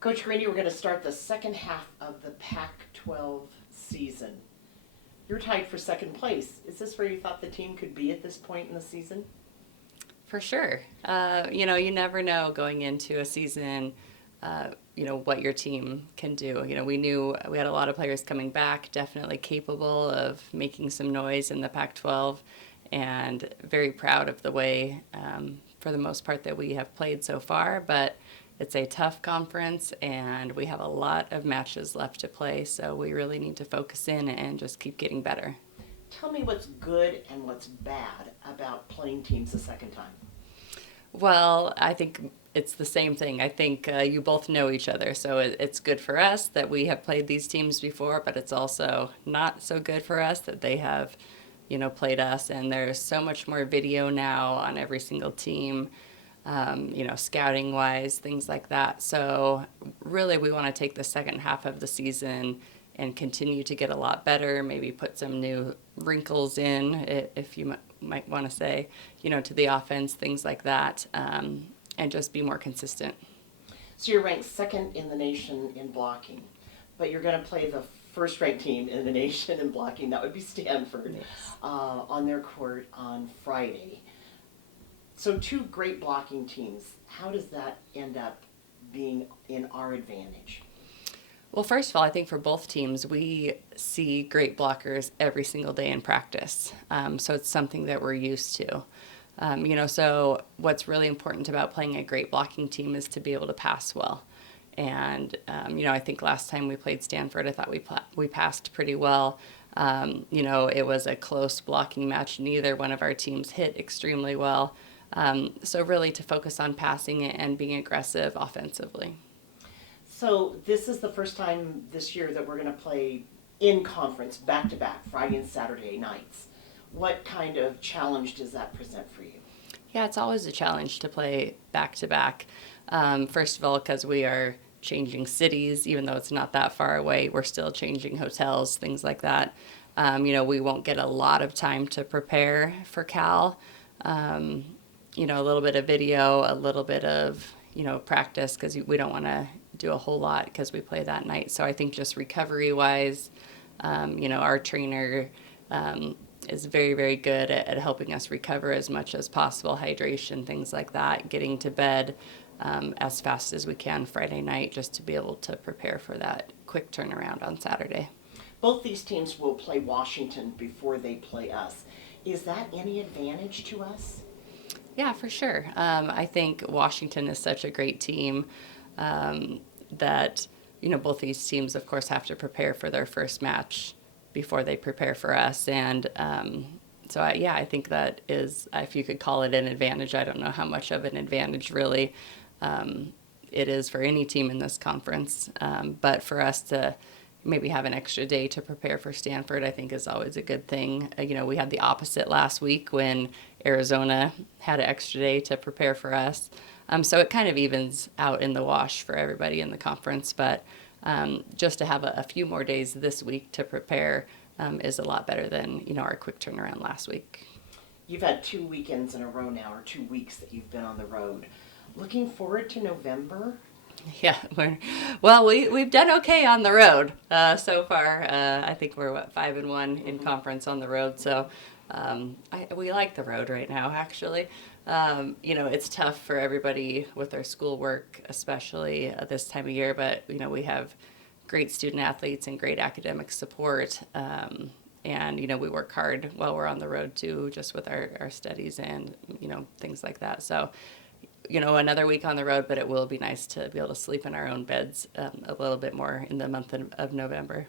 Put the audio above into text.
Coach Greeny, we're going to start the second half of the Pac-12 season. You're tied for second place. Is this where you thought the team could be at this point in the season? For sure. You never know going into a season, what your team can do. We knew we had a lot of players coming back, definitely capable of making some noise in the Pac-12, and very proud of the way, for the most part, that we have played so far. But it's a tough conference, and we have a lot of matches left to play, so we really need to focus in and just keep getting better. Tell me what's good and what's bad about playing teams a second time. Well, I think it's the same thing. I think you both know each other, so it's good for us that we have played these teams before, but it's also not so good for us that they have, played us. And there's so much more video now on every single team, scouting wise, things like that. So really, we want to take the second half of the season and continue to get a lot better, maybe put some new wrinkles in, if you might want to say, to the offense, things like that, and just be more consistent. So you're ranked second in the nation in blocking, but you're going to play the first-ranked team in the nation in blocking. That would be Stanford, Yes. on their court on Friday. So two great blocking teams. How does that end up being in our advantage? Well, first of all, I think for both teams, we see great blockers every single day in practice. So it's something that we're used to. So what's really important about playing a great blocking team is to be able to pass well. And, I think last time we played Stanford, I thought we passed pretty well. It was a close blocking match. Neither one of our teams hit extremely well. So really to focus on passing and being aggressive offensively. So this is the first time this year that we're going to play in conference back-to-back, Friday and Saturday nights. What kind of challenge does that present for you? Yeah, it's always a challenge to play back-to-back. First of all, because we are changing cities, even though it's not that far away, we're still changing hotels, things like that. We won't get a lot of time to prepare for Cal. A little bit of video, a little bit of, practice, because we don't want to do a whole lot because we play that night. So I think just recovery-wise, our trainer is very, very good at helping us recover as much as possible, hydration, things like that, getting to bed as fast as we can Friday night just to be able to prepare for that quick turnaround on Saturday. Both these teams will play Washington before they play us. Is that any advantage to us? Yeah, for sure. I think Washington is such a great team that, both these teams, of course, have to prepare for their first match before they prepare for us. And I think that is, if you could call it an advantage, I don't know how much of an advantage really it is for any team in this conference. But for us to maybe have an extra day to prepare for Stanford, I think is always a good thing. We had the opposite last week when Arizona had an extra day to prepare for us. So it kind of evens out in the wash for everybody in the conference. But just to have a few more days this week to prepare is a lot better than, our quick turnaround last week. You've had 2 weekends in a row now, or 2 weeks that you've been on the road. Looking forward to November? Yeah, we've done okay on the road so far. I think we're 5-1 in conference on the road, so we like the road right now. Actually, it's tough for everybody with their schoolwork, especially this time of year. But we have great student athletes and great academic support, and we work hard while we're on the road too, just with our studies and things like that. So. Another week on the road, but it will be nice to be able to sleep in our own beds a little bit more in the month of November.